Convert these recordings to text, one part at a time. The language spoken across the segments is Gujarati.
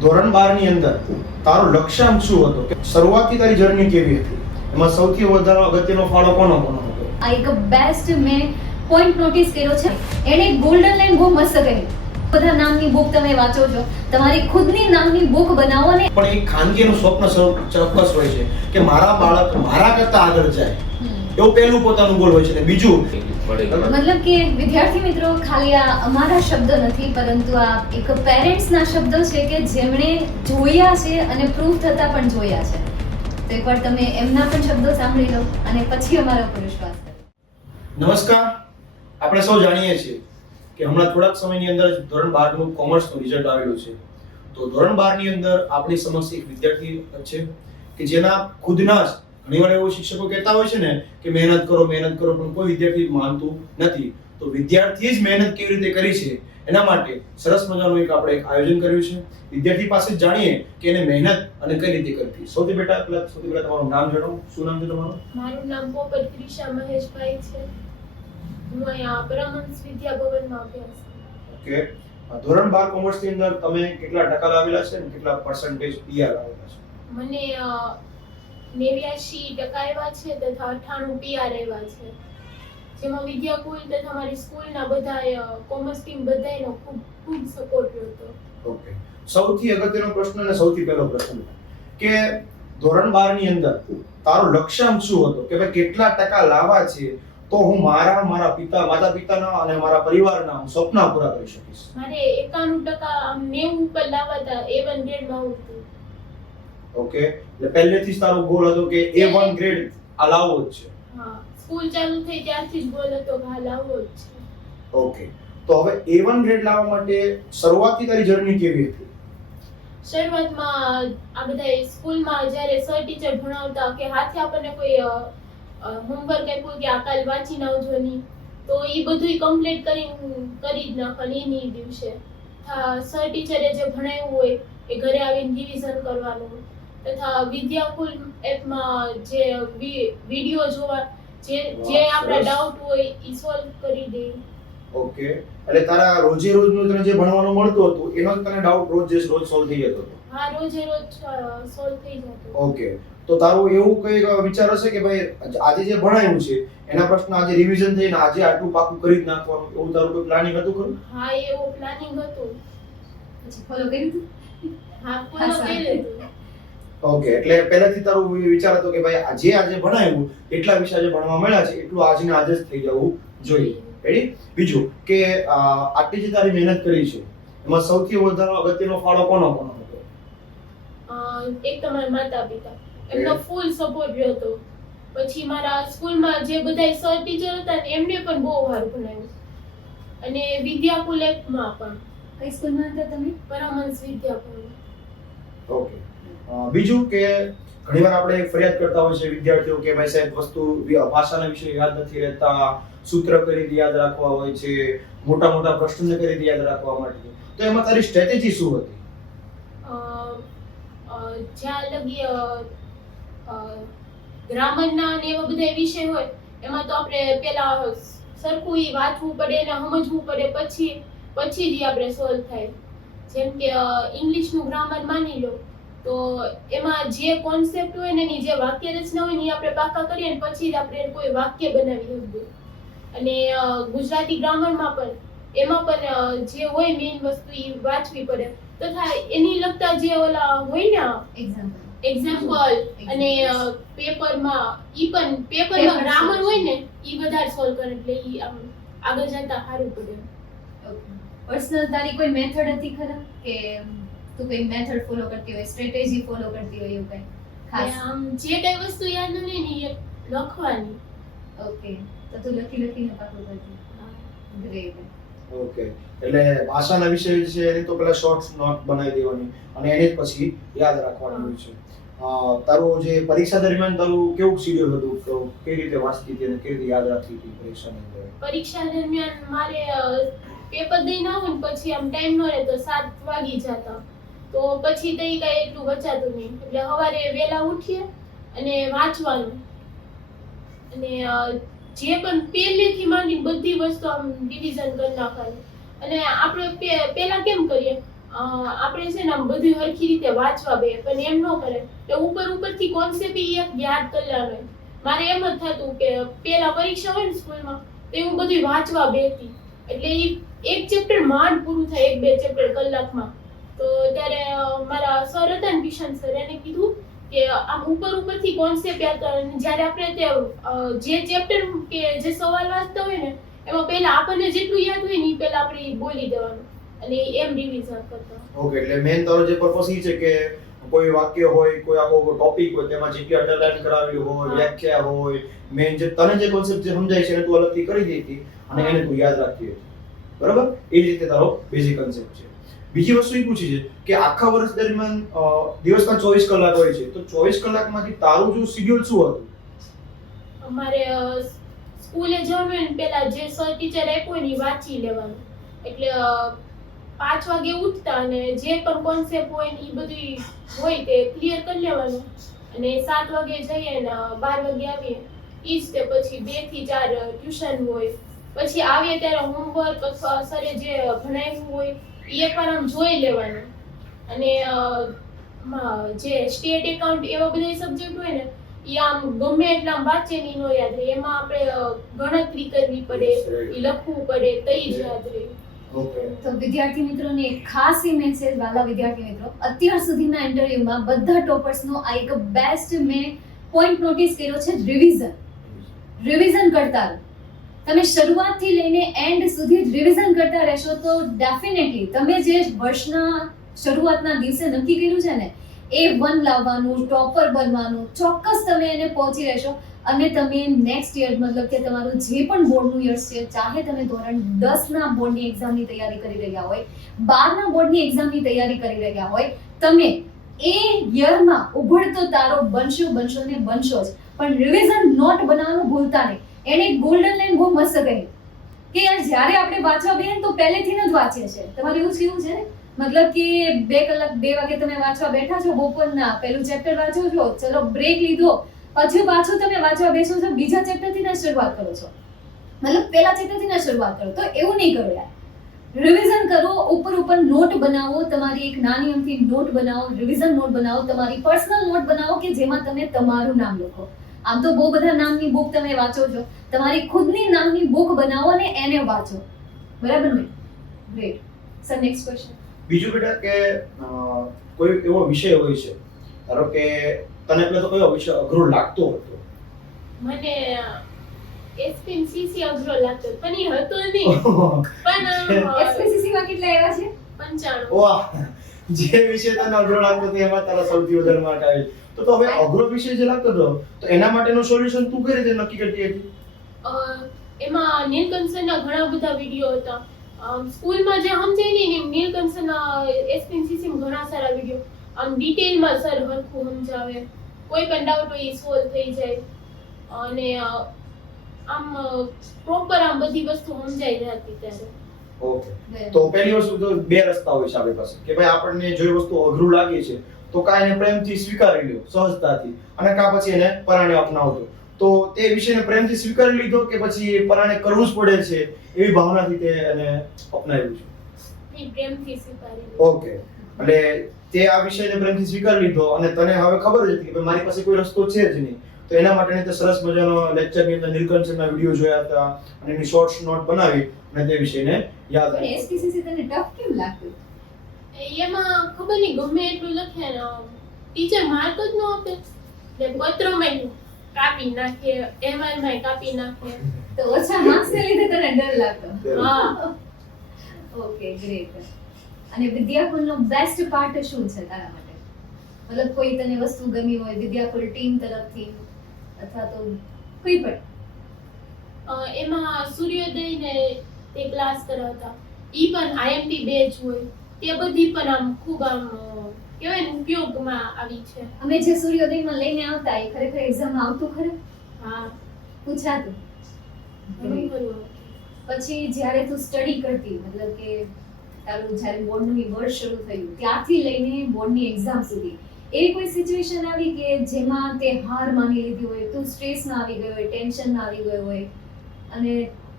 ધોરણ 12 ની અંદર તારો લક્ષ્યાંક શું હતો કે શરૂઆતથી તારી જર્ની કેવી હતી, એમાં સૌથી વધારે અગત્યનો ફાળો કોનો હતો? આ એક બેસ્ટ મેં પોઈન્ટ નોટિસ કર્યો છે. એણે ગોલ્ડન લાઈન બહુ મસ્ત કહી, બધા નામની બુક તમે વાંચો છો, તમારી ખુદની નામની બુક બનાવો ને. પણ એક ખાનગીનું સ્વપ્ન ચોક્કસ હોય છે કે મારા બાળક મારા કરતા આગળ જાય, એવું પહેલું પોતાનું ગોલ હોય છે. ને બીજું મતલબ કે વિદ્યાર્થી મિત્રો, ખાલી આ અમારા શબ્દ નથી, પરંતુ આ એક પેરેન્ટ્સના શબ્દો છે કે જેમણે જોયા છે અને પ્રૂફ થતા પણ જોયા છે. તો એકવાર તમે એમના પણ શબ્દો સાંભળી લો અને પછી અમારા ઉપર વિશ્વાસ કરો. નમસ્કાર, આપણે સૌ જાણીએ છીએ કે હમણાં થોડાક સમયની અંદર ધોરણ 12 નું કોમર્સનું રિઝલ્ટ આવેલું છે. તો ધોરણ 12 ની અંદર આપણી સમક્ષ એક વિદ્યાર્થી છે કે જેના ખુદના જ ઘણીવાર એવું શિક્ષકો કહેતા હોય છે ને કે મહેનત કરો, પણ કોઈ વિદ્યાર્થી માનતું નથી. તો વિદ્યાર્થીએ જ મહેનત કેવી રીતે કરી છે એના માટે સરસ મજાનું આપણે એક આયોજન કર્યું છે. વિદ્યાર્થી પાસે જ જાણીએ કે એને મહેનત અને કઈ રીતે કરવી. સૌથી પહેલા તમારું નામ જણાવો. શું નામ છે તમારું? મારું નામ પોપટ ક્રિશા મહેશભાઈ છે. હું અહીંયા પરમહંસ વિદ્યા ભવનમાં અભ્યાસ કરું. ઓકે, ધોરણ 12 કોમર્સ ની અંદર તમે કેટલા ટકા લાવેલા છે અને કેટલા પર્સન્ટેજ પીઆર આવેલા છે? મને 89% આવ્યા છે તથા 98 પીઆર આવ્યા છે, જેમાં વિદ્યાકુલ તથા મારી સ્કૂલના બધા કોમર્સ ટીમ બધાનો ખૂબ સપોર્ટ હતો. ઓકે, સૌથી અગત્યનો પ્રશ્ન અને સૌથી પહેલો પ્રશ્ન કે ધોરણ 12 ની અંદર તારો લક્ષ્યાંક શું હતો કે ભાઈ કેટલા ટકા લાવવા છે તો હું માતા પિતાના અને મારા પરિવારના હું સપના પૂરા કરી શકીશ? મારે 91% 90 ઉપર લાવવા હતા, A1 ગ્રેડમાં હતું. ઓકે, એટલે પહેલેથી જ તારો ગોલ હતો કે A1 ગ્રેડ આ લાવવો જ છે? હા, સ્કૂલ ચાલુ થઈ ત્યારથી જ ગોલ હતો કે હા લાવવો જ છે. ઓકે, તો હવે A1 ગ્રેડ લાવવા માટે શરૂઆતથી તારી જર્ની કેવી હતી? શરૂઆતમાં આ બધા સ્કૂલમાં જ્યારે સર ટીચર ભણાવતા કે હાથે આપણને કોઈ હોમવર્ક આપ્યું કે આ કાલ વાંચીને આવજો ની, તો એ બધું કમ્પ્લીટ કરી જ નાખવાનું એની દિવસે. સર ટીચરે જે ભણાવ્યું હોય એ ઘરે આવીને રિવિઝન કરવાનું, તથા વિદ્યાકુલ એપમાં જે વિડિયો જોવા, જે આપણા ડાઉટ હોય એ સોલ્વ કરી દે. ઓકે, એટલે તારા રોજે રોજનું તને જે ભણવાનું મળતું હતું એનો તને ડાઉટ રોજ સોલ્વ થઈ જતો હતો? હા, રોજે રોજ સોલ્વ થઈ જતો. ઓકે, તો તારું એવું કઈ વિચાર હશે કે ભાઈ આજે જે ભણાયું છે એના પ્રશ્ન આજે રિવિઝન થઈને આજે આટલું પાકું કરી જ નાખવાનું, એવું તારું કોઈ પ્લાનિંગ હતું ખરું? હા, એવું પ્લાનિંગ હતું. પછી ફોલો કર્યું હતું? હા, ફોલો કર્યું હતું. ઓકે, એટલે પહેલાથી તારો વિચાર હતો કે ભાઈ આજે ભણાયું એટલા વિષય આજે ભણવા મળ્યા છે એટલું આજે ને આજે જ થઈ જવું જોઈએ. રેડી? બીજું કે આટલી જે તારી મહેનત કરી છે એમાં સૌથી વધારે અગત્યનો ફાળો કોનો હતો? એક તો મારા માતા પિતા, એમનો ફૂલ સપોર્ટ રહ્યો હતો. પછી મારા સ્કૂલમાં જે બધા સર ટીચર હતા ને એમને પણ બહુ સારું ભણાવ્યું, અને વિદ્યાકુલ એપમાં પણ. કઈ સ્કૂલમાં હતા તમે? પરમહંસ વિદ્યાકુલ. ઓકે, બીજું કે ઘણીવાર આપણે ફરિયાદ કરતા હોય છે વિદ્યાર્થીઓ કે ભાઈ સાહેબ ભાષાના વિષય યાદ નથી રહેતા, સૂત્ર કઈ રીતે યાદ રાખવા હોય છે, મોટા પ્રશ્નને કઈ રીતે યાદ રાખવા માટે, તો એમાં તારી સ્ટ્રેટેજી શું હતી? જ્યાં લગી ગ્રામરના ને એવા બધા વિષય હોય એમાં તો આપણે પેલા સરખું ઈ વાંચવું પડે ને સમજવું પડે, પછી જ આપણે સોલ્વ થાય. જેમ કે ઇંગ્લિશનું ગ્રામર માની લો તો એમાં જે કોન્સેપ્ટ હોય ને એની જે વાક્ય રચના હોય ને એ આપણે પાકા કરીએ ને પછી જ આપણે કોઈ વાક્ય બનાવી શકીએ. અને ગુજરાતી ગ્રામરમાં પણ એમાં પણ જે હોય મેઇન વસ્તુ એ વાંચવી પડે, તથા એની લગતા જે ઓલા હોય ને એક્ઝામ્પલ અને પેપરમાં ગ્રામર હોય ને ઈ વધારે સોલ્વ કરે, એટલે ઈ આમ આગળ જતા સારું પડે. પર્સનલ તારી કોઈ મેથડ હતી ખરા કે તું કઈ મેથડ ફોલો કરતી હોય, સ્ટ્રેટેજી ફોલો કરતી હોય એવું કઈ ખાસ? આમ જે કઈ વસ્તુ યાદ ન રહે ને એ લખવાની. ઓકે, તો તું લખીને પાકું કરતી. ગ્રેટ. ઓકે, એટલે ભાષાના વિષય છે એની તો પેલા શોર્ટ નોટ બનાવી દેવાની અને એને જ પછી યાદ રાખવાનું હોય છે. તારું જે પરીક્ષા દરમિયાન તારું કેવું શિડ્યુલ હતું, કેવી રીતે વાંચતી હતી અને કેવી રીતે યાદ રાખતી હતી પરીક્ષાની અંદર? પરીક્ષા દરમિયાન મારે પેપર દઈને આવું ને પછી આમ ટાઈમ ન રહે તો 7 વાગી જતા, તો પછી તો કઈ એટલું વચાતું નહીં, એટલે સવારે વહેલા ઉઠીએ અને વાંચવાનું, અને જે પણ પહેલેથી માંડીને બધી વસ્તુ આમ રિવિઝન કરી નાખવાની. અને આપણે પેલા કેમ કરીએ, આપણે છે ને આમ બધું હરખી રીતે વાંચવા બે, પણ એમ ન કરે તો ઉપરથી કોન્સેપ્ટ એક યાદ કરી લેવાનો. મારે એમ જ થતું કે પેલા પરીક્ષા હોય ને સ્કૂલમાં તો હું બધું વાંચવા બેઠી, એટલે એક ચેપ્ટર માંડ પૂરું થાય 1-2 ચેપ્ટર કલાકમાં. તો ત્યારે મારા સર હતા ને કિશન સર, એને કીધું કે આમ ઉપરથી કોન્સેપ્ટ યાદ કરવાનો. જ્યારે આપણે જે ચેપ્ટર કે જે સવાલ વાંચતા હોય ને એમાં પહેલા આપણને જેટલું યાદ હોય ને એ પહેલા આપણે બોલી દેવાનું અને એમ રિવિઝન કરતા. ઓકે, એટલે મેઇન તારો જે પર્પસ એ છે કે કોઈ વાક્ય હોય, કોઈ આખો ટોપિક હોય, તેમાં જેટલી અંડરલાઈન કરાવેલી હોય, વ્યાખ્યા હોય, મેઇન જે તને જે કોન્સેપ્ટ જે સમજાય છે એને તું અલગથી કરી દેતી અને એને તું યાદ રાખતી હતી. બરાબર? એ જ રીતે તારો બેઝિક કન્સેપ્ટ છે. બીજી વસ્તુ એ પૂછી છે કે આખા વર્ષ દરમિયાન દિવસના 24 કલાક હોય છે, તો 24 કલાકમાંથી તારું જો શેડ્યુલ શું હતું? અમારે સ્કૂલે જવાનું હોય ને પહેલા જે સર ટીચર આપ્યું ને એ વાંચી લેવાનું. એટલે 5 વાગે ઉઠતા અને જે પણ કોન્સેપ્ટ હોય ને એ બધું હોય તે ક્લિયર કરી લેવાનું અને 7 વાગે જઈએ ને 12 વાગે આવીએ. ઈ જ તે પછી 2 થી 4 ટ્યુશન હોય. પછી આવીએ ત્યારે હોમવર્ક અથવા સરે જે ભણાવ્યું હોય એ એકવાર આમ જોઈ લેવાનું. અને જે સ્ટેટ એકાઉન્ટ એવા બધા સબ્જેક્ટ હોય ને એ આમ ગમે એટલા આમ વાંચે ને નો યાદ રહે. એમાં આપણે ગણતરી કરવી પડે, એ લખવું પડે તો જ યાદ રહે. તો વિદ્યાર્થી મિત્રોને એક ખાસ મેસેજ, વાલા વિદ્યાર્થી મિત્રો, અત્યાર સુધીના ઇન્ટરવ્યુમાં બધા ટોપર્સનો આ એક બેસ્ટ મેં પોઈન્ટ નોટિસ કર્યો છે, રિવિઝન કરતા રહો. તમે શરૂઆતથી લઈને એન્ડ સુધી રિવિઝન કરતા રહેશો તો ડેફિનેટલી તમે જે વર્ષના શરૂઆતના દિવસે નક્કી કર્યું છે ને A1 લાવવાનું, ટોપર બનવાનું, ચોક્કસ તમે એને પહોંચી રહેશો. અને તમે નેક્સ્ટ યર મતલબ કે તમારું જે પણ બોર્ડનું યર્સ છે, ચાહે તમે ધોરણ 10ના બોર્ડની એક્ઝામની તૈયારી કરી રહ્યા હોય, 12ના બોર્ડની એક્ઝામની તૈયારી કરી રહ્યા હોય, તમે એ યરમાં ઉભરતો તારો બનશો ને બનશો જ. પણ રિવિઝન નોટ બનાવવાનું ભૂલતા નહીં. એને એક ગોલ્ડન લાઈન બહુ મસ્ત કહી કે યાર જ્યારે આપણે વાંચવા બેહીએ તો પહેલેથી જ વાંચીએ છીએ. તમારે એવું જ કેવું છે ને, મતલબ કે 2 કલાક 2 વાગે તમે વાંચવા બેઠા છો, બપોરના પહેલું ચેપ્ટર વાંચો છો, ચલો બ્રેક લીધો, પછી પાછું તમે વાંચવા બેસો છો, બીજા ચેપ્ટરથી ના શરૂઆત કરો છો, મતલબ પહેલા ચેપ્ટરથી ના શરૂઆત કરો. તો એવું નહીં કરો યાર. રિવિઝન કરો, ઉપર નોટ બનાવો, તમારી એક નાની અમથી નોટ બનાવો, રિવિઝન નોટ બનાવો, તમારી પર્સનલ નોટ બનાવો કે જેમાં તમે તમારું નામ લખો. આમ તો બહુ બધા નામની બુક તમે વાંચો છો, તમારી ખુદની નામની બુક બનાવો અને એને વાંચો. બરાબર ને? Great sir, next question. બીજું બેટા કે કોઈ એવો વિષય હોય છે, ધારો કે તને એટલે તો કયો વિષય અઘરો લાગતો હતો? મને એસપીસીસી અઘરો લાગતો, પણ એ હતો નહીં. પણ એસપીસીસી માં કેટલા આવ્યા છે? 95. વાહ, જે વિષય તને અઘરો લાગતો હતો એમાં તારા સૌથી વધારે માર્ક આવે. તો હવે અઘરો વિષય જે લાગતો હતો તો એના માટેનો સોલ્યુશન તું કઈ રીતે નક્કી કરતી હતી? એમાં નીલકંઠના ઘણા બધા વિડિયો હતા. સ્કૂલમાં જે સમજાય ને નીલકંઠના એસપીસીસી માં ઘણા સારા વિડિયો આમ ડિટેલમાં સર હરખું સમજાવે, કોઈ પણ ડાઉટ હોય એ સોલ્વ થઈ જાય અને આમ પ્રોપર આમ બધી વસ્તુ સમજાઈ જતી ત્યારે. ઓકે, તો પહેલી વસ્તુ તો 2 રસ્તા હોય છે આપણી પાસે કે ભાઈ આપણને જો વસ્તુ અઘરું લાગે છે તો કા એને પ્રેમથી સ્વીકારી લ્યો, સહજતાથી, અને કા પછી એને પરાણે અપનાવજો. તો તે વિષયને પ્રેમથી સ્વીકારી લીધો કે પછી પરાણે કરવું જ પડે છે એવી ભાવનાથી તે એને અપનાવ્યું છે? પ્રેમથી સ્વીકારી. ઓકે, એટલે તે આ વિષયને પ્રેમથી સ્વીકારી લીધો અને તને હવે ખબર જ હતી કે મારી પાસે કોઈ રસ્તો છે જ નહીં, તો એના માટે તે સરસ મજાનો લેક્ચરની અંદર નીલકંઠના વિડિયો જોયા હતા અને એની શોર્ટ્સ નોટ બનાવી અને તે વિષયને યાદ પણ રાખ્યો. એસપીસીસી તને ટફ કેમ લાગતું? એમાં ખબર નહીં ગમે એટલું લખે ને ટીચર માર્ક જ ન આપે, ને પત્રમાં કાપી નાખે, એમાં કાપી નાખે. તો ઓછા માર્ક્સ ને લીધે તને ડર લાગતો? હા. Okay, great. અને વિદ્યાકુલનો બેસ્ટ પાર્ટ શું છે તારા માટે? મતલબ કોઈ તને વસ્તુ ગમી હોય વિદ્યાકુલ ટીમ તરફથી અથવા તો કોઈ પણ? એમાં સૂર્યોદય ને તે ક્લાસ કરાવતા, ઈ પણ આઈએમપી બેચ હોય, તે બધી પણ આમ ખૂબ આમ કહેવાય ને ઉપયોગમાં આવી છે. અમે જે સૂર્યોદયમાં લઈને આવતા એ ખરેખર એક્ઝામમાં આવતું ખરું? હા, પૂછાતું? ઘણું ખરું. પછી જ્યારે તું સ્ટડી કરતી, મતલબ કે તારું જ્યારે બોર્ડનું વર્ષ શરૂ થયું ત્યારથી લઈને બોર્ડની એક્ઝામ સુધી એવી કોઈ સિચ્યુએશન આવી કે જેમાં તે હાર માની લીધી હોય, તું સ્ટ્રેસમાં આવી ગયો હોય, ટેન્શનમાં આવી ગયો હોય અને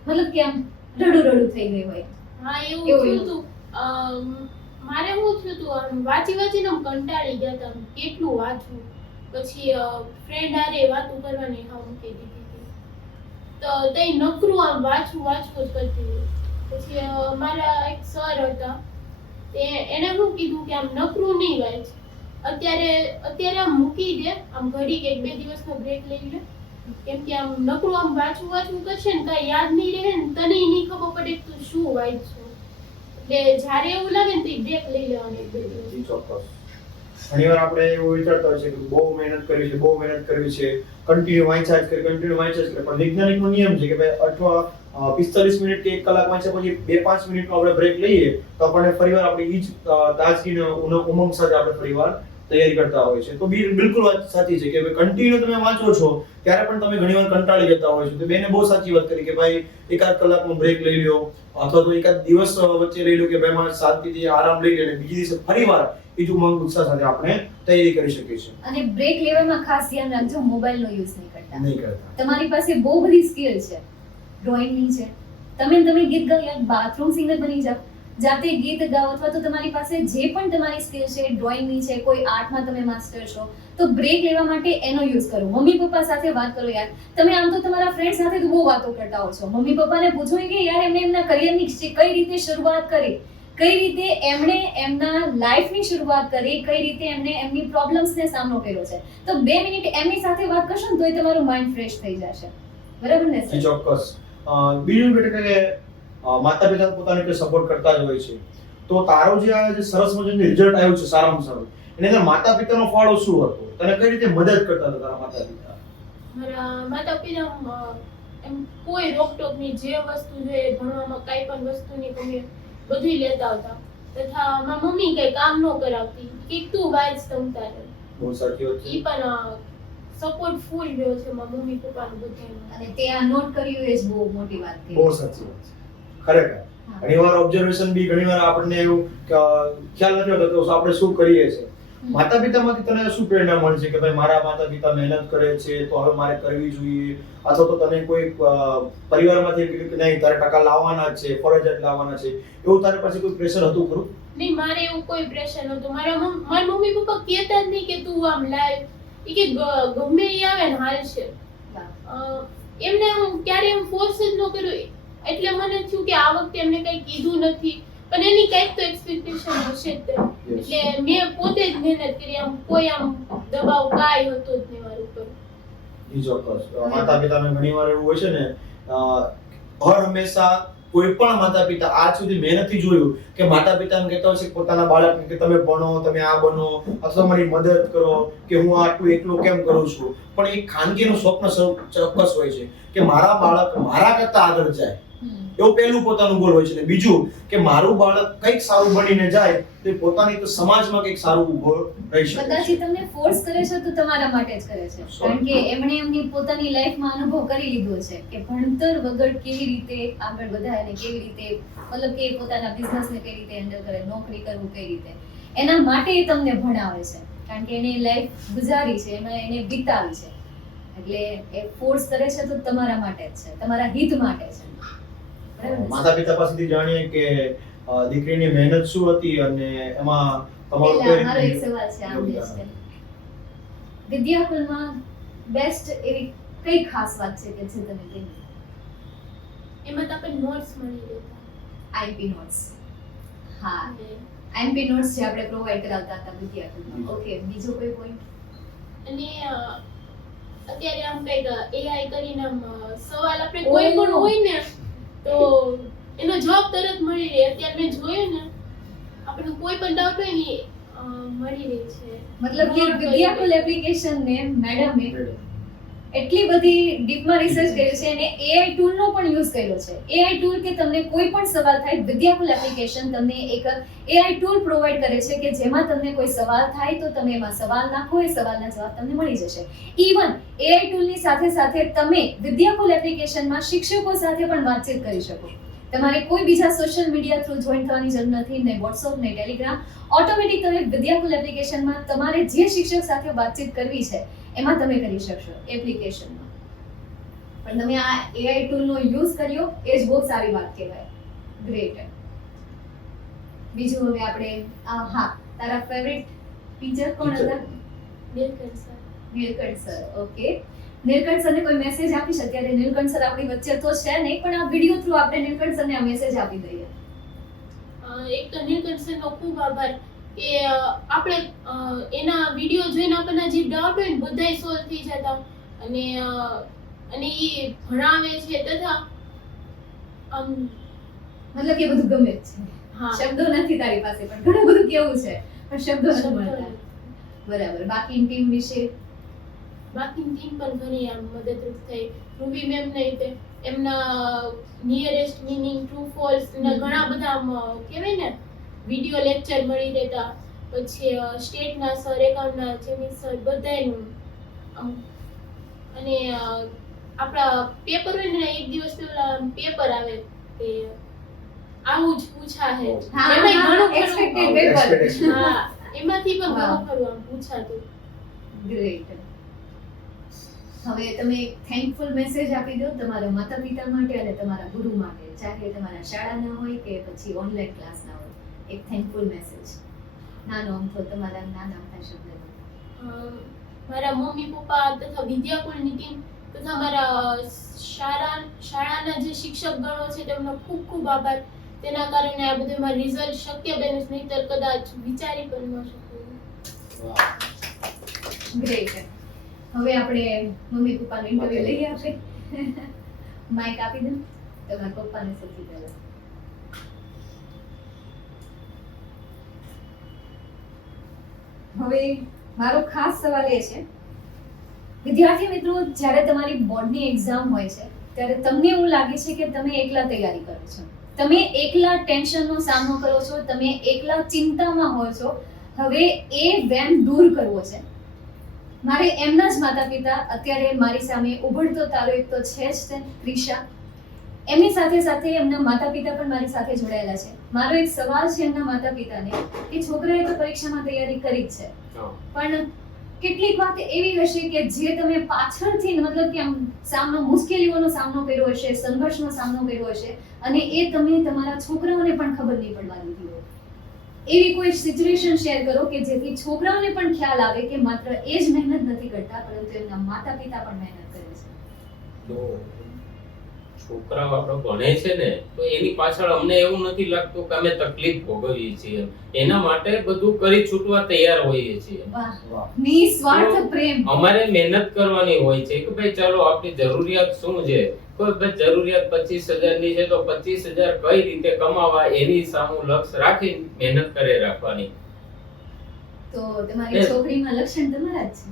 મતલબ કે આમ રડું થઈ ગઈ હોય? હા, એવું થયું હતું. મારે શું થયું હતું, આમ વાંચીને આમ કંટાળી ગયા હતા, આમ કેટલું વાંચવું. પછી ફ્રેન્ડ હારે વાતો કરવાની હા મૂકી દીધી હતી. તો તઈ નકરું આમ વાંચવું જ કરતી હતી. પછી મારા એક સર હતા, એને શું કીધું કે આમ નકરું નહીં વાંચ, અત્યારે આમ મૂકી દે, આમ ઘડીક 1-2 દિવસનો બ્રેક લઈ લે, કેમ કે આમ નકરું આમ વાંચવું કરશે ને કાંઈ યાદ નહીં રહે ને તને નહીં ખબર પડે કે તું શું વાંચશું. એટલે જ્યારે એવું લાગે ને તો બ્રેક લઈ લેવાની 1-2 દિવસ. જી ચોક્કસ. ઘણીવાર આપણે એવું વિચારતા હોય છે કે બહુ મહેનત કરવી છે, કન્ટિન્યુ વાંચ્યા જ કરે, પણ વૈજ્ઞાનિકનો નિયમ છે કે ભાઈ અથવા 45 મિનિટ કે 1 કલાક વાંચ્યા પછી 2-5 મિનિટનો આપણે બ્રેક લઈએ તો આપણને ફરીવાર આપણી ઈ જ તાજગી અને ઉમંગ સાથે આપણે ફરીવાર તૈયારી કરતા હોય છે. તો બિલકુલ વાત સાચી છે કે કન્ટિન્યુ તમે વાંચો છો ત્યારે પણ તમે ઘણીવાર કંટાળી જતા હોય છો. તો બેને બહુ સાચી વાત કરી કે ભાઈ 1-8 કલાકનો બ્રેક લઈ લ્યો, અથવા તો 1-8 દિવસ વચ્ચે લઈ લો કે ભાઈ માં શાંતિથી આરામ લઈ લે, બીજી દિવસે ફરીવાર એ જ ઉમંગ ઉત્સાહ સાથે આપણે તૈયારી કરી શકીએ છીએ. અને બ્રેક લેવામાં ખાસ ધ્યાન રાખજો, મોબાઈલનો યુઝ નહીં કરતા. કરતા તમારી પાસે બહુ બધી સ્કિલ છે, ડ્રોઈંગની છે, તમે ગીત ગાઓ, બાથરૂમ સિંગર બની જાઓ, જાતે ગીત ગાઓ, અથવા તો તમારી પાસે જે પણ તમારી સ્કિલ છે, ડ્રોઈંગની છે, કોઈ આર્ટમાં તમે માસ્ટર છો, તો બ્રેક લેવા માટે એનો યુઝ કરો. મમ્મી પપ્પા સાથે વાત કરો યાર. તમે આમ તો તમારા ફ્રેન્ડ સાથે તો બહુ વાતો કરતા હો છો, મમ્મી પપ્પાને પૂછો કે યાર એમને એમના કરિયરની કઈ રીતે શરૂઆત કરી, કઈ રીતે એમણે એમના લાઈફની શરૂઆત કરી, કઈ રીતે એમને એમની પ્રોબ્લેમ્સને સામનો કર્યો છે. તો 2 મિનિટ એમની સાથે વાત કરશો ને તોય તમારું માઇન્ડ ફ્રેશ થઈ જશે. બરાબર ને સર? ચોક્કસ. બીજું બેટા કે માતા પિતા પોતાને કે સપોર્ટ કરતા જ હોય છે, તો તારો જે આ જે સરસ મજાનું રિઝલ્ટ આવ્યું છે સારામાં સારું, એને તારા માતા પિતાનો ફાળો શું હતો? તને કઈ રીતે મદદ કરતા હતા તારા માતા પિતા? મારા માતા પિતા એમ કોઈ રોકટોક ની, જે વસ્તુ જોઈએ ભણવામાં કાંઈ પણ વસ્તુની કમી બધું લેતા હતા. તથા મારી મમ્મી કઈ કામ ન કરાવતી કે તું વાંચ તમ તારે. બહુ સાચી વાત છે. ઈ પણ સપોર્ટ ફૂલ રહ્યો છે મારા મમ્મી પપ્પાનું બધાનું. અને તે આ નોટ કર્યું એ જ બહુ મોટી વાત છે. બહુ સાચી વાત છે ખરેખર. ઘણીવાર ઓબ્ઝર્વેશન બી ઘણીવાર આપણને એવું ખ્યાલ નથી હોતો તો આપણે શું કરીએ છીએ. માતા પિતામાંથી તને શું પ્રેરણા મળે છે કે ભાઈ મારા માતા પિતા મહેનત કરે છે તો હવે મારે કરવી જોઈએ, અથવા તો તને કોઈ પરિવારમાંથી કીધું કે નહીં તારે ટકા લાવવાના જ છે, ફરજિયાત લાવવાના છે, એવું તારી પાસે કોઈ પ્રેશર હતું ખરું? નહીં, મારે એવું કોઈ પ્રેશર નહોતું. મારા મમ્મી પપ્પા કહેતા જ નહીં કે તું આમ લાય, ઈ કે ગમે ઈ આવે ને હાલશે. એમને હું ક્યારે એમ ફોર્સ જ ન કર્યો. એટલે મને થયું કે આ વખતે એમને કંઈ કીધું નથી, પણ એની કંઈક તો એક્સપેક્ટેશન હશે જ. એટલે મેં પોતે જ મહેનત કરી, આમ કોઈ આમ દબાવ કાંઈ હતો જ નહીં મારા ઉપર. જી ચોક્કસ. માતા પિતાને ઘણીવાર એવું હોય છે ને, હર હંમેશા કોઈ પણ માતા પિતા આજ સુધી મહેનતથી જોયું કે માતા પિતાને કહેતા હોય છે પોતાના બાળકને કે તમે ભણો, તમે આ બનો, અથવા મારી મદદ કરો, કે હું આટલું એકલું કેમ કરું છું. પણ એક ખાનગીનું સ્વપ્ન ચોક્કસ હોય છે કે મારા બાળક મારા કરતા આગળ જાય, એવું પહેલું પોતાનું ગોલ હોય છે. ને બીજું કે મારું બાળક કંઈક સારું બનીને જાય તો પોતાની તો સમાજમાં કંઈક સારું ઉભો રહી શકે. કદાચ તમને ફોર્સ કરે છે તો તમારા માટે જ કરે છે, કારણ કે એમણે એમની પોતાની લાઈફમાં અનુભવ કરી લીધો છે કે ભણતર વગર કેવી રીતે આગળ વધાય અને કેવી રીતે મતલબ કે પોતાના બિઝનેસને કઈ રીતે હેન્ડલ કરે, નોકરી કરવું કઈ રીતે, એના માટે એ તમને ભણાવે છે, કારણ કે એને લાઈફ ગુજારી છે, એમાં એને વિતાવી છે. એટલે એ ફોર્સ કરે છે તો તમારા માટે જ છે, તમારા હિત માટે છે. માતા પિતા પાસેથી જાણીએ કે દીકરીની મહેનત શું હતી અને એમાં તમારો મારો એક સવાલ છે આમ છે, વિદ્યાકુલમાં બેસ્ટ એવી કઈ ખાસ વાત છે કે જે તમે કહી? એમાં તો આપણે નોટ્સ મળી રહેતા, આઈપી નોટ્સ. હા, આઈપી નોટ્સ જે આપણે પ્રોવાઈડ કરાવતા હતા વિદ્યાકુલમાં. ઓકે, બીજો કોઈ પોઈન્ટ? અને અત્યારે આમ કઈક એઆઈ કરીને આમ સવાલ આપણે કોઈ પણ હોય ને તો એનો જવાબ તરત મળી રહે. અત્યારે મેં જોયું ને, આપણે કોઈ પણ ડાઉટ હોય ને મળી રહે છે. મતલબ કે વિદ્યાકુલ એપ્લિકેશન ને મેડમે એટલી બધી ડીપમાં રિસર્ચ કર્યું છે અને એઆઈ ટૂલ નો પણ યુઝ કર્યો છે. એઆઈ ટૂલ કે તમને કોઈ પણ સવાલ થાય, વિદ્યાકુલ એપ્લિકેશન તમને એક એઆઈ ટૂલ પ્રોવાઈડ કરે છે કે જેમાં તમને કોઈ સવાલ થાય તો તમે એમાં સવાલ નાખો, એ સવાલના જવાબ તમને મળી જશે. ઇવન એઆઈ ટૂલની સાથે સાથે તમે વિદ્યાકુલ એપ્લિકેશનમાં શિક્ષકો સાથે પણ વાતચીત કરી શકો. તમારે કોઈ બીજા સોશિયલ મીડિયા થ્રુ જોઈન થવાની જરૂર નથી, ને વોટ્સએપ ને ટેલિગ્રામ. ઓટોમેટિક તમે વિદ્યાકુલ એપ્લિકેશનમાં તમારે જે શિક્ષક સાથે વાતચીત કરવી છે એમાં તમે કરી શકશો એપ્લિકેશનમાં. પણ તમે આ એઆઈ ટૂલનો યુઝ કર્યો એ જ બહુ સારી વાત કહેવાય. ગ્રેટ. બીજું હવે આપણે હા, તારા ફેવરિટ ટીચર કોણ હતા? Neelkanth sir. Neelkanth sir. Okay, Neelkanth સરને કોઈ મેસેજ આપીશ? અત્યારે નીલકંઠ સર આપણી વચ્ચે તો છે નહીં, પણ આ વિડિયો થ્રુ આપણે નીલકંઠ સરને આ મેસેજ આપી દઈએ. એક તો નીલકંઠ સરનો ખૂબ આભાર કે આપણે એના વિડીયો જોઈને આપણને જે ડાઉટ હોય ને બધાય સોલ્વ થઈ જતા, અને એ ભણાવે છે તથા મતલબ કે બધું ગમે જ છે. હા, શબ્દો નથી તારી પાસે, પણ ઘણું બધું કેવું છે પણ શબ્દો નથી મળતા. બરાબર. બાકી ટીમ વિશે? બાકીની ટીમ પણ ઘણી આમ મદદરૂપ થઈ. રૂબી મેમ ને તે એમના નિયરેસ્ટ મીનિંગ, ટ્રુ ફોલ્સ ના ઘણા બધા આમ કહેવાય ને વિડિયો લેક્ચર મળી રહેતા. પછી સ્ટેટના સર, એકાઉન્ટના જેમી સર બધાયનું આમ. અને આપણા પેપર હોય ને, એક દિવસ પેલા પેપર આવે કે આવું જ પૂછા હે, હા, એમાંય ઘણું ખરું. expected paper. હા, એમાંથી પણ હા. ઘણું ખરું આમ પૂછાતું. ગ્રેટ. હવે તમે એક થેન્કફુલ મેસેજ આપી દો તમારા માતા પિતા માટે અને તમારા ગુરુ માટે, ચાહે તમારા શાળાના હોય કે પછી ઓનલાઈન ક્લાસના હોય. એક થેન્કફુલ મેસેજ નાનો અમથો તમારા નાના અમથા શબ્દમાં. મારા મમ્મી પપ્પા તથા વિદ્યાકુળની ટીમ તથા મારા શાળાના જે શિક્ષક ગણો છે તેમનો ખૂબ ખૂબ આભાર. તેના કારણે આ બધું મારું રિઝલ્ટ શક્ય બન્યું, નહીંતર કદાચ વિચારી પણ ન શકું. ગ્રેટ. હવે આપણે મમ્મી પપ્પાનો ઇન્ટરવ્યુ લઈએ. આપણે માઇક આપી દો તમારા પપ્પાને સૌથી પહેલા. હવે મારો ખાસ સવાલ એ છે, વિદ્યાર્થી મિત્રો, જ્યારે તમારી બોર્ડની એક્ઝામ હોય છે ત્યારે તમને એવું લાગે છે કે તમે એકલા તૈયારી કરો છો, તમે એકલા ટેન્શનનો સામનો કરો છો, તમે એકલા ચિંતામાં હો છો. હવે એ વેમ દૂર કરવો છે. મારે એમના જ માતા પિતા, અત્યારે મારી સામે ઉભરતો તારો એક તો છે જ તે ક્રિશા, એમની સાથે સાથે એમના માતા પિતા પણ મારી સાથે જોડાયેલા છે. મારો એક સવાલ છે એમના માતા પિતાને કે છોકરાએ તો પરીક્ષામાં તૈયારી કરી જ છે, પણ કેટલીક વાત એવી હશે કે જે તમે પાછળથી મતલબ કે આમ મુશ્કેલીઓનો સામનો કર્યો હશે, સંઘર્ષનો સામનો કર્યો હશે, અને એ તમે તમારા છોકરાઓને પણ ખબર નહીં પડવા દીધી હોય. એવી કોઈ સિચ્યુએશન શેર કરો કે જેથી છોકરાઓને પણ ખ્યાલ આવે કે માત્ર એ જ મહેનત નથી કરતા, પરંતુ એમના માતા પિતા પણ મહેનત કરે છે. તો છોકરાઓ આપણો ભણે છે ને, તો એની પાછળ અમને એવું નથી લાગતું કે અમે તકલીફ ભોગવીએ છીએ. એના માટે બધું કરી છૂટવા તૈયાર હોઈએ છીએ. વાહ, નિસ્વાર્થ પ્રેમ. અમારે મહેનત કરવાની હોય છે કે ભાઈ ચાલો આપણી જરૂરિયાત શું છે. કોઈ ભાઈ જરૂરિયાત 25,000 ની છે તો 25,000 કઈ રીતે કમાવા એની સામું લક્ષ્ય રાખી મહેનત કરે રાખવાની. તો તમારી છોકરીમાં લક્ષણ તમારા જ છે.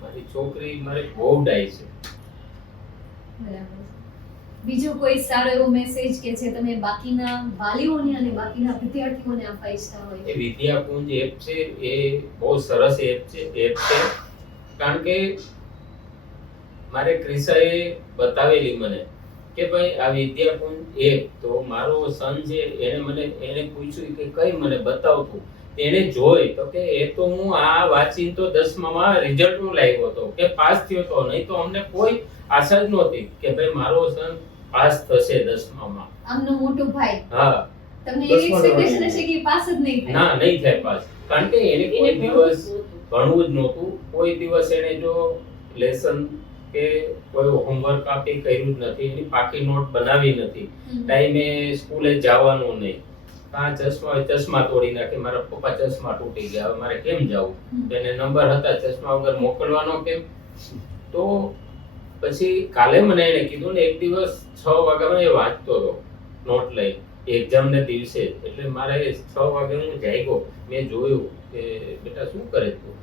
મારી છોકરી મારી બહુ ડાય છે. બરાબર. બીજો કોઈ સારો એવો મેસેજ કે જે તમે બાકીના વાલીઓને અને બાકીના વિદ્યાર્થીઓને આપવા ઈચ્છતા હોય? એ વિદ્યાકુંજ એપ છે, એ બહુ સરસ એપ છે. કારણ કે મારે ક્રિશાએ બતાવેલી મને કે ભાઈ આ વિદ્યાકુંજ એપ, તો મારો સન છે એને પૂછ્યું કે કઈ મને બતાવતું, તેને જોઈ તો કે એ તો હું આ વાંચીને તો 10માં રિઝલ્ટ નું લાવ્યો હતો કે પાસ થયો તો, નહીં તો અમને કોઈ આશા જ નહોતી કે ભાઈ મારો સન પાસ થશે 10માં. આમનો મોટો ભાઈ. હા, તમને એવી એક્સપેક્ટેશન હશે કે પાસ જ નહીં થાય? ના, નહીં થાય પાસ. કારણ કે એને કોઈ દિવસ ભણવું જ નહોતું. કોઈ દિવસ એને જો લેસન કે કોઈ હોમવર્ક આપી કર્યું જ નથી, એની પાકી નોટ બનાવી નથી, ટાઈમે સ્કૂલે જવાનું નહીં. ચશ્મા તોડી નાખે, મારા પપ્પા ચશ્મા તૂટી ગયા, હવે મારે કેમ જવું? એને નંબર હતા, ચશ્મા વગર મોકલવાનો કેમ? તો પછી કાલે મને એને કીધું ને, એક દિવસ 6 વાગ્યામાં એ વાંચતો હતો નોટ લઈ એક્ઝામ ને દિવસે. એટલે મારે 6 વાગે હું જાગ્યો, મેં જોયું કે બેટા શું કરે તું?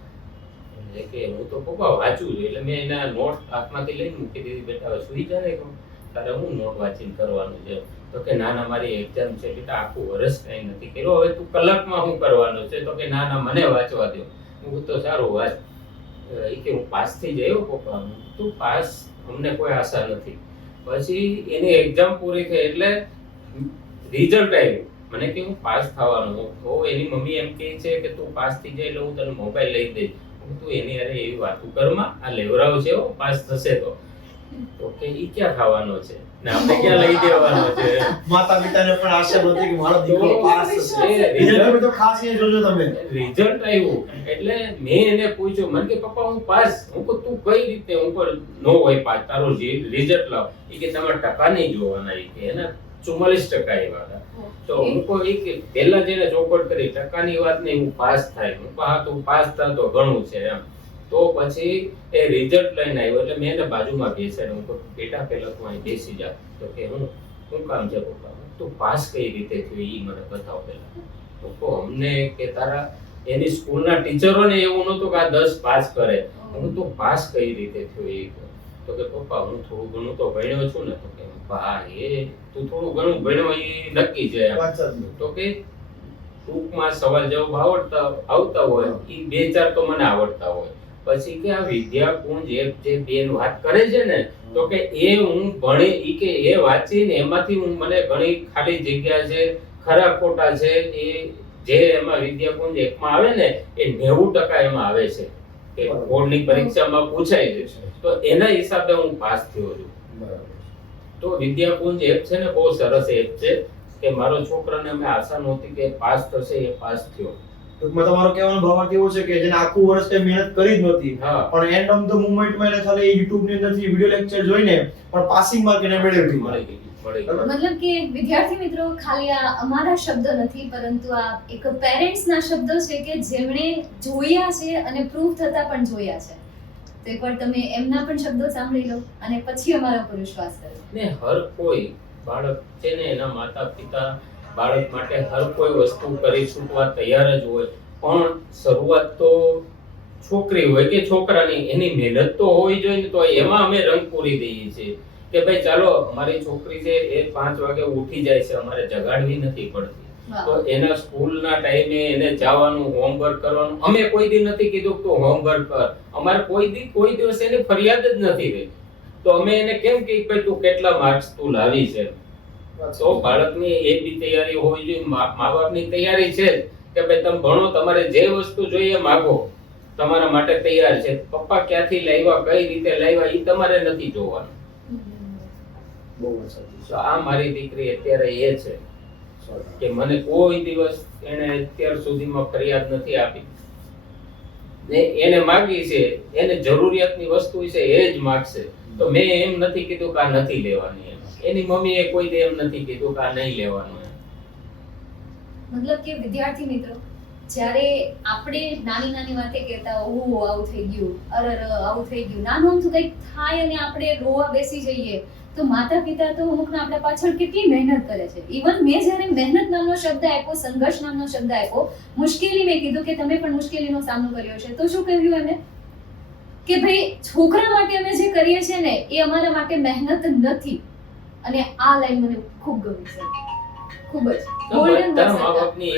કે હું તો પપ્પા વાંચું છું. એટલે મેં એના નોટ હાથમાંથી લઈને મૂકી દીધી. બેટા હવે સુઈ જા ને, તારે હું નોટ વાંચીને કરવાનું છે? તો કે ના ના, મારી એક્ઝામ છે બેટા, આખું વર્ષ કઈ નથી કર્યું, હવે તું કલાકમાં શું કરવાનું છે? તો કે ના ના, મને વાંચવા દો. હું તો સારું વાંચ. એ કે હું પાસ થઈ જાય પપ્પા. તું પાસ, અમને કોઈ આશા નથી. પછી એની એક્ઝામ પૂરી થઈ એટલે રિઝલ્ટ આવ્યું, મને કે હું પાસ થવાનો. તો એની મમ્મી એમ કહે છે કે તું પાસ થઈ જાય એટલે હું તને મોબાઈલ લઈ દઈશ. તું એની અરે એવી વાતો કરમાં, આ લેવરાવ છે પાસ થશે તો. તો કે ઈ ક્યાં ખાવાનો છે ને આપણે ક્યાં લઈ દેવાનો છે. માતા પિતાને પણ આશા નહોતી કે મારો દીકરો તો પાસ થશે. એ રિઝલ્ટ તો ખાસ એ જોજો તમે. રિઝલ્ટ આવ્યું એટલે મેં એને પૂછ્યું, મને કે પપ્પા હું પાસ. હું કહું તું કઈ રીતે? હું કહું નો હોય પાસ, તારું રિઝલ્ટ લાવ. એ કે તમારા ટકા નહીં જોવાના, એ કે એના 44% આવ્યા હતા. તો હું કહું એ કે પહેલા જેને ચોપડ કરી ટકાની વાત નહીં, હું પાસ થાય. હું કહું હા તું પાસ થા તો ઘણું છે એમ. તો પછી એ રિઝલ્ટ લઈને આવ્યો એટલે મેં એને બાજુમાં બેસાડ્યો. હું કહું બેટા પહેલા તું અહીં બેસી જા. તો કે હું કામ છે પપ્પા? તું પાસ કઈ રીતે થયો એ મને બતાવ પહેલા. તો કહો અમને કે તારા એની સ્કૂલના ટીચરોને એવું નહોતું કે આ 10 પાસ કરે. હું તું પાસ કઈ રીતે થયો એ કહો. તો કે પપ્પા હું થોડું ઘણું તો ભણ્યો છું ને. તો કે બા એ તું થોડું ઘણું ભણ્યો એ નક્કી છે એમ. વાત સાચી. તો કે ટૂંકમાં સવાલ જવાબ આવતા હોય એ 2-4 તો મને આવડતા હોય. પછી કે આ વિદ્યાકુંજ એપ જે બેન વાત કરે છે ને, તો કે એ હું ભણી ઈ કે એ વાંચીને એમાંથી હું મને ઘણી ખાલી જગ્યા છે, ખરા ખોટા છે, એ જે એમાં વિદ્યાકુંજ એપમાં આવે ને એ 90% એમાં આવે છે કે બોર્ડની પરીક્ષામાં પૂછાય છે. તો એના હિસાબે હું પાસ થયો છું. તો વિદ્યાકુંજ એપ છે ને બહુ સરસ એપ છે કે મારો છોકરાને અમે આશા નહોતી કે પાસ થશે, એ પાસ થયો. ટૂંકમાં તમારો કહેવાનો ભાવાર્થ એવો છે કે જેને આખું વર્ષ કઈ મહેનત કરી જ નહોતી, હા. પણ એન્ડ ઓફ ધ મુવમેન્ટમાં એને ખાલી YouTube ની અંદરથી વિડિયો લેક્ચર જોઈને પણ પાસિંગ માર્ક એને મેળવી મળી દીધા. ગઈ. મતલબ કે વિદ્યાર્થી મિત્રો, ખાલી આ અમારા શબ્દો નથી પરંતુ આ એક પેરેન્ટ્સના શબ્દો છે કે જેમણે જોયા છે અને પ્રૂફ થતા પણ જોયા છે. તો એકવાર તમે એમના પણ શબ્દો સાંભળી લો અને પછી અમારા ઉપર વિશ્વાસ કરો. ને હર કોઈ બાળક છે ને એના માતા પિતા બાળક માટે હર કોઈ વસ્તુ કરી છૂટવા તૈયાર જ હોય, પણ શરૂઆત તો છોકરી હોય કે છોકરાની એની મહેનત તો હોવી જોઈએ ને. તો એમાં અમે રંગ પૂરી દઈએ છીએ કે ભાઈ ચાલો અમારી છોકરી છે એ 5 વાગે ઉઠી જાય છે, અમારે જગાડવી નથી પડતી. તો એના સ્કૂલના ટાઈમે એને જવાનું, હોમવર્ક કરવાનું. અમે કોઈ દી નથી કીધું તું હોમવર્ક કર. અમારે કોઈ દિવસ એની ફરિયાદ જ નથી રહી. તો અમે એને કેમ કે ભાઈ તું કેટલા માર્ક્સ તું લાવી છે. તો બાળકની એ બી તૈયારી હોવી જોઈએ. મા બાપની તૈયારી છે કે ભાઈ તમે ભણો, તમારે જે વસ્તુ જોઈએ માંગો, તમારા માટે તૈયાર છે. પપ્પા ક્યાંથી લાવ્યા, કઈ રીતે લાવ્યા એ તમારે નથી જોવાનું. બહુ સાચું. તો આ મારી દીકરી અત્યારે એ છે કે મને કોઈ દિવસ એને અત્યાર સુધીમાં ફરિયાદ નથી આપી. ને એને માંગી છે, એને જરૂરિયાતની વસ્તુ છે એ જ માંગશે. તો મેં એમ નથી કીધું કે આ નથી લેવાની. એની મમ્મીએ કોઈ દે એમ નથી કીધું કે આ નહીં લેવાનું. મતલબ કે વિદ્યાર્થી મિત્રો, જ્યારે આપણે નાની નાની વાતે કહેતા ઓહો આવું થઈ ગયું, અરર આવું થઈ ગયું, નાનું અમથું કંઈક થાય અને આપણે રોવા બેસી જઈએ, તો માતા પિતા તો અમુકના આપણા પાછળ કેટલી મહેનત કરે છે. ઇવન મેં જ્યારે મહેનત નામનો શબ્દ આપ્યો, સંઘર્ષ નામનો શબ્દ આપ્યો, મુશ્કેલી મેં કીધું કે તમે પણ મુશ્કેલીનો સામનો કર્યો છે, તો શું કહ્યું એને કે ભાઈ છોકરા માટે અમે જે કરીએ છીએ ને એ અમારા માટે મહેનત નથી. અને આ લાઈન મને ખૂબ ગમી છે, ખૂબ જ golden બધા words મા હતા. બાપની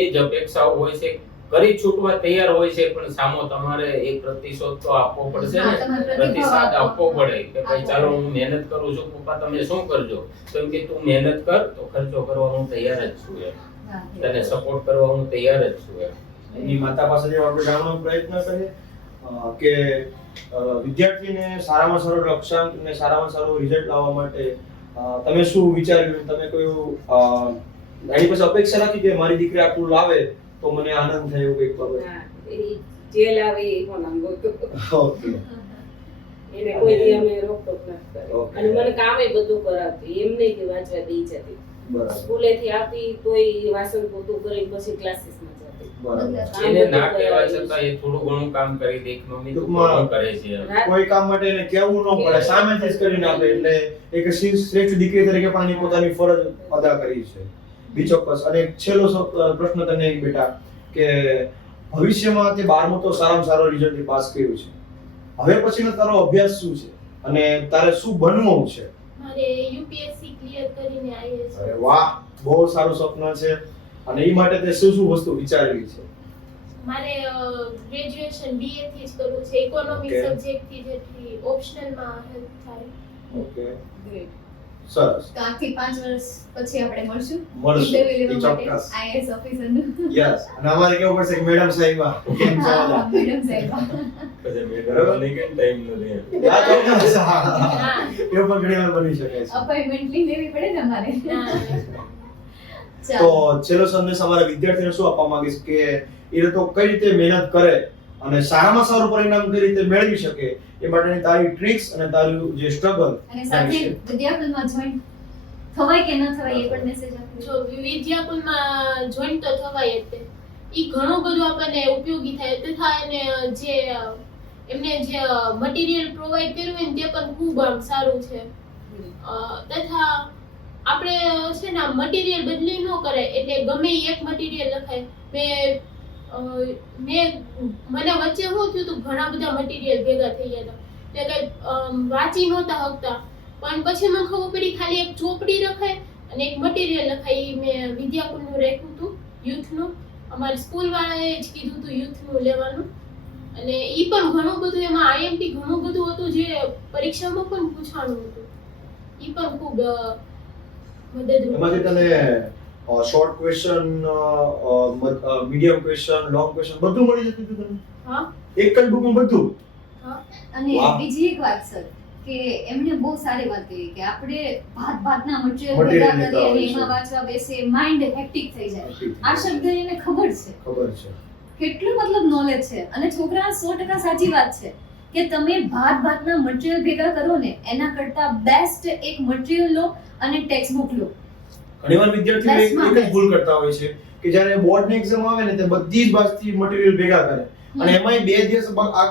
એ જ અપેક્ષાઓ હોય છે, કરી છૂટવા તૈયાર હોય છે, પણ સામો તમારે એ પ્રતિશોધ તો આપવો પડશે હા, ને. તમારે પ્રતિભાવ પ્રતિસાદ આપવો આપવો પડે કે ભાઈ ચાલો હું મહેનત કરું છું, પપ્પા તમે શું કરજો. તો એમ કે તું મહેનત કર તો ખર્ચો કરવા હું તૈયાર જ છું એમ. હા. તને સપોર્ટ કરવા હું તૈયાર જ છું એમ. એની માતા પાસેથી આપણે જાણવાનો પ્રયત્ન કરીએ કે વિદ્યાર્થીને સારામાં સારો લક્ષ્યાંક અને સારામાં સારું રિઝલ્ટ લાવવા માટે તમે શું વિચાર્યું? તમે કયું એની પાસે અપેક્ષા રાખી કે મારી દીકરી આટલું લાવે તો મને આનંદ થાય એવું કંઈક બાબત? હા, એ જે લાવે એ પણ આમ ગોતું. ઓકે. એને કોઈ દી અમે રોકટોક નથી કરી. Okay. અને મને કામે બધું કરાવતી, એમ નહીં કે વાંચવા દઈ જતી. બરાબર. સ્કૂલેથી આવતી તોય વાસણ પોતું કરી પછી ક્લાસીસમાં જતી. બરાબર. એને ના કહેવા છતાં એ થોડું ઘણું કામ કરી દે કે મમ્મી તું ઘણું કરે છે એમ. કોઈ કામ માટે એને કહેવું ન પડે, સામેથી જ કરીને આપે. એટલે એક શ્રેષ્ઠ દીકરી તરીકે પણ એની પોતાની ફરજ અદા કરી છે. બીચોક્કસ. અને એક છેલ્લો પ્રશ્ન તને બેટા કે ભવિષ્યમાં તે 12મું તો સારામાં સારો રિઝલ્ટ પાસ કર્યું છે, હવે પછીનો તારો અભ્યાસ શું છે અને તારે શું બનવું છે? મારે યુપીએસસી ક્લિયર કરીને આઈએએસ. અરે વાહ, બહુ સારું સ્વપ્ન છે. અને એ માટે તે શું શું વસ્તુ વિચારેલી છે? મારે ગ્રેજ્યુએશન બીએ થી જ કરવું છે. Economic Okay. સબ્જેક્ટ થી જેથી ઓપ્શનલ માં હેલ્પ થાય. ઓકે. Great. સરસ. તો 8 થી 5 વર્ષ પછી આપણે મળશું મળશું. ઇન્ટરવ્યુ એ લેવા માટે ચોક્કસ. આઈએએસ ઓફિસરનું. યસ. અને અમારે કેવું પડશે કે મેડમ સાહેબા કેમ છો બધા? મેડમ સાહેબ. પછી મેડમ ને કે ટાઈમ નથી આ ચોક્કસ. હા. હા. એવું પણ ઘણી વાર બની શકે છે. અપોઇન્ટમેન્ટ લેવી પડે ને અમારે. હા. તો ચાલો. છેલ્લો સંદેશ અમારા વિદ્યાર્થીઓને શું આપવા માંગીશ કે એ લોકો કઈ રીતે મહેનત કરે અને સારામાં સારું પરિણામ કઈ રીતે મેળવી શકે એ માટેની તારી ટ્રિક્સ અને તારું જે સ્ટ્રગલ અને સાથે વિદ્યાકુલમાં જોઈન થવાય કે ન થવાય એ પણ મેસેજ આપજો. જો વિદ્યાકુલમાં જોઈન તો થવાય જ તે. ઈ ઘણું બધું આપણને ઉપયોગી થાય તથા એને જે એમને જે મટીરીયલ પ્રોવાઈડ કર્યું હોય ને તે પણ ખૂબ આમ સારું છે. તથા આપણે છે ને મટીરીયલ બદલી ન કરે એટલે ગમે ઈ એક મટીરીયલ લખાય. મને વચ્ચે શું થયું હતું, ઘણા બધા મટીરીયલ ભેગા થઈ ગયા હતા તે કઈ વાંચી નહોતા શકતા, પણ પછી મને ખબર પડી ખાલી એક ચોપડી લખાય અને એક મટીરીયલ લખાય. ઈ મેં વિદ્યાકુલનું રાખ્યું હતું, યુથનું. અમારી સ્કૂલ વાળાએ જ કીધું હતું યુથનું લેવાનું, અને ઈ પણ ઘણું બધું એમાં આઈએમપી ઘણું બધું હતું જે પરીક્ષામાં પણ પૂછવાનું હતું. ઈ પણ ખૂબ મદદરૂપ એમાંથી તને short question medium question long question બધું મળી જતું હતું તને? હા. એક જ બુકમાં બધું? અને વાહ. બીજી એક વાત સર કે એમણે બહુ સારી વાત કરી કે આપણે ભાતના મટીરીયલ Material ભેગા લેતા કરીએ અને હોય છે. એમાં વાંચવા બેસીએ, માઇન્ડ હેક્ટિક થઈ જાય. આ શબ્દ એને ખબર છે, ખબર છે. કેટલું મતલબ નોલેજ છે. અને છોકરા 100% સાચી વાત છે કે તમે ભાતના મટીરીયલ ભેગા કરો ને એના કરતા બેસ્ટ એક મટીરીયલ લો અને ટેક્સ્ટ બુક લો. ઘણીવાર વિદ્યાર્થીઓ Best માં એક જ best. ભૂલ કરતા હોય છે કે જ્યારે બોર્ડની એક્ઝામ આવે ને તે બધી જ બાજુથી મટીરીયલ ભેગા કરે અને એમાંય 2 દિવસ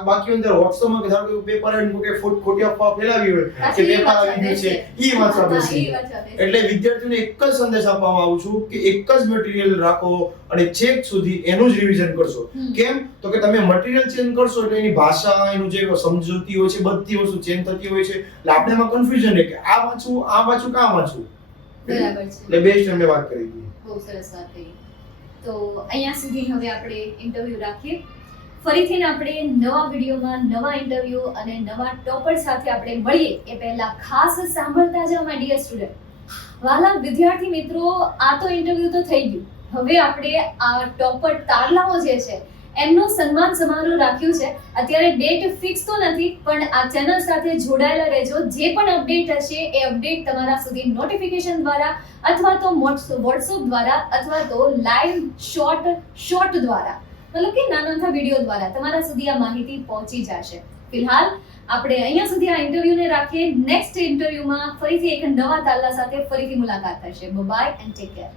બાકી અંદર WhatsAppમાં કે ધારો કે પેપર એન્ડ કે ખોટી અફવા ફેલાવી હોય કે પાછી પેપર એ આવી ગયું છે ઈ વાંચવા હા, બેસી ઈ જાય. વાંચવા બેસી. એટલે વિદ્યાર્થીઓને એક જ સંદેશ આપવામાં આવું છું કે એક જ મટીરીયલ રાખો અને છેક સુધી એનું જ રિવિઝન કરશો. કેમ તો કે તમે મટીરીયલ ચેન્જ કરશો એટલે એની ભાષા એનું જે સમજૂતી હોય છે બધી વસ્તુ ચેન્જ થતી હોય છે. એટલે આપણે એમાં કન્ફ્યુઝન રહે કે આ વાંચું કાં વાંચું. બરાબર છે. એટલે બેસ્ટ અમે વાત કરી દીધી. બહુ સરસ વાત કરી. તો અહીંયા સુધી હવે આપણે ઇન્ટરવ્યુ રાખીએ. ફરીથી આપણે નવા વિડીયોમાં નવા ઇન્ટરવ્યુ અને નવા ટોપર સાથે આપણે મળીએ એ પહેલા ખાસ સાંભળતા જાઓ માય ડિયર સ્ટુડન્ટ. વાલા વિદ્યાર્થી મિત્રો, આ તો ઇન્ટરવ્યુ તો થઈ ગયું. હવે આપણે આ ટોપર તારલાઓ જે છે એમનું સન્માન સમારોહ રાખ્યું છે. અત્યારે ડેટ ફિક્સ તો નથી, પણ આ ચેનલ સાથે જોડાયેલા રહેજો. જે પણ અપડેટ હશે એ અપડેટ તમારા સુધી નોટિફિકેશન દ્વારા અથવા તો વોટ્સએપ દ્વારા અથવા તો લાઈવ શોર્ટ દ્વારા, મતલબ કે નાના વિડીયો દ્વારા તમારા સુધી આ માહિતી પહોંચી જશે. ફિલહાલ આપણે અહીંયા સુધી આ ઇન્ટરવ્યુને રાખીએ. નેક્સ્ટ ઇન્ટરવ્યુમાં ફરીથી એક નવા તારલા સાથે ફરીથી મુલાકાત થશે. Bye and take care.